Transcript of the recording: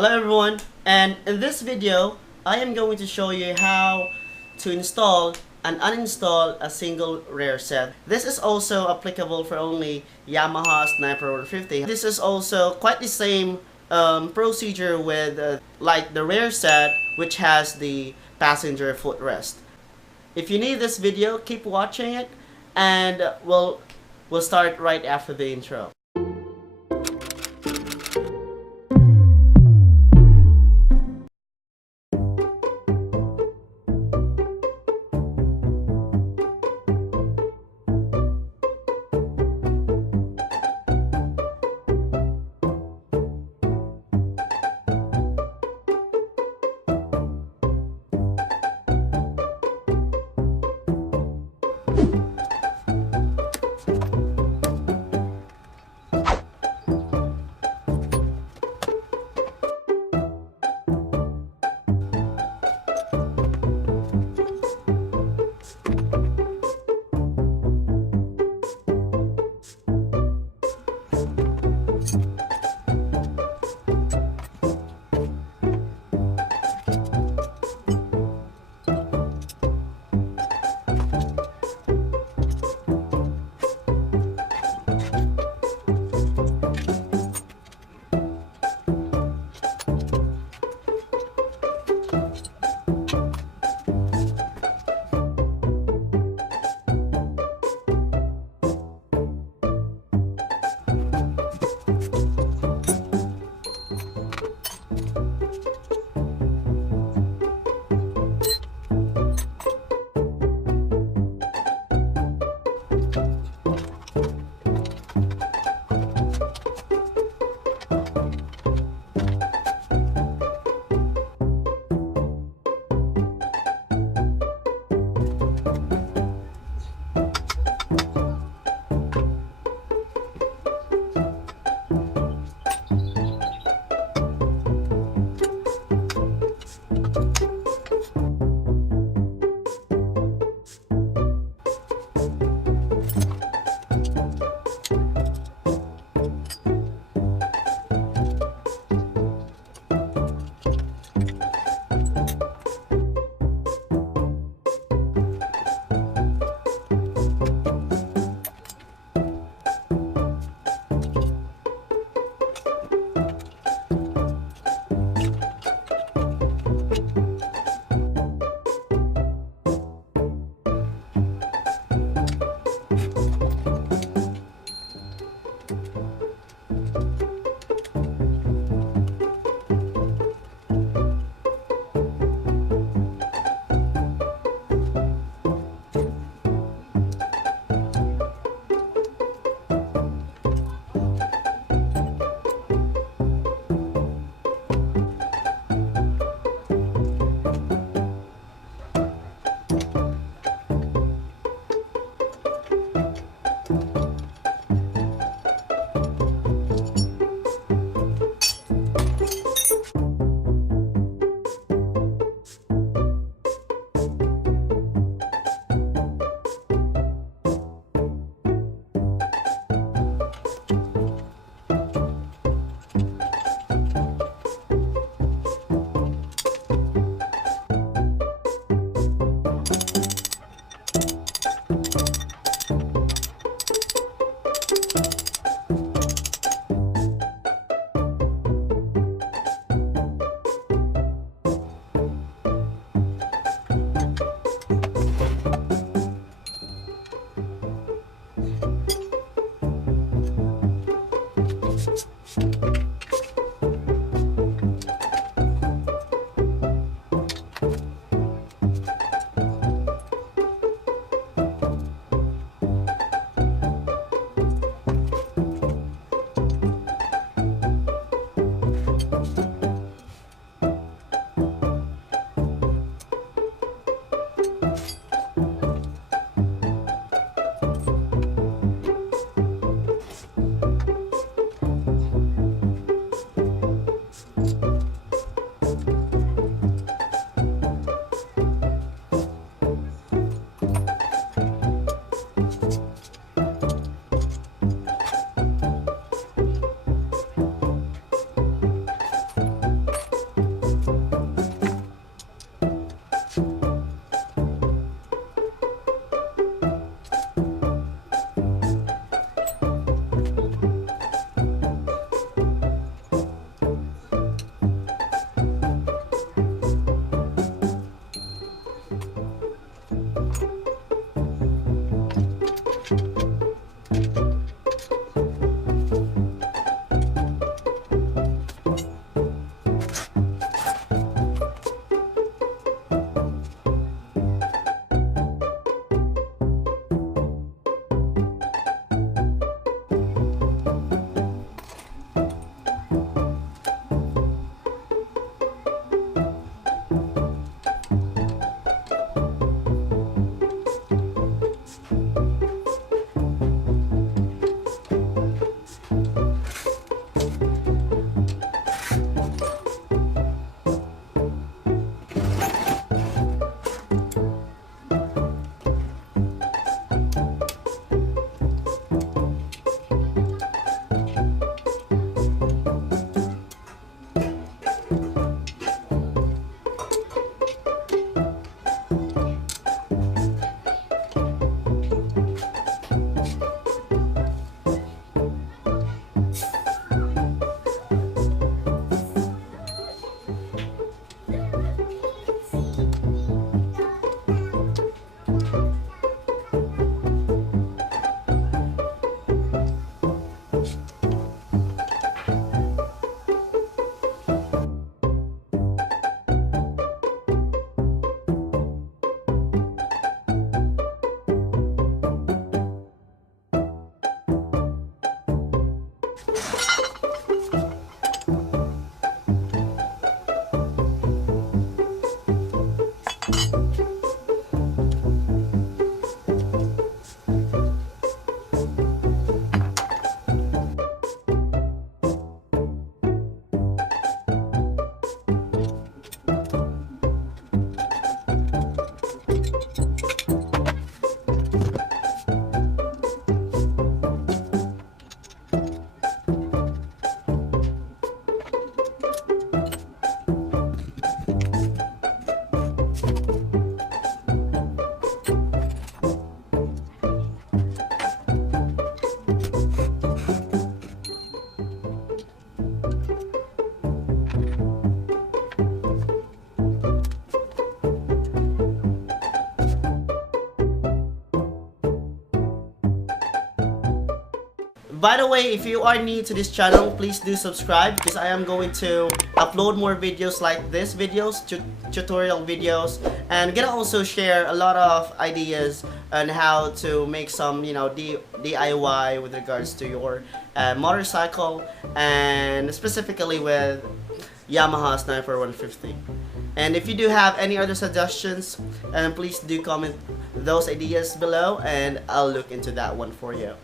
Hello everyone, and in this video I am going to show you how to install and uninstall a single rear set. This is also applicable for only Yamaha Sniper 150. This is also quite the same procedure with like the rear set, which has the passenger footrest. If you need this video, keep watching it, and we'll start right after the intro. By the way, if you are new to this channel, please do subscribe because I am going to upload more videos like this videos, tutorial videos, and gonna also share a lot of ideas on how to make some, you know, DIY with regards to your motorcycle, and specifically with Yamaha Sniper 150. And if you do have any other suggestions, please do comment those ideas below and I'll look into that one for you.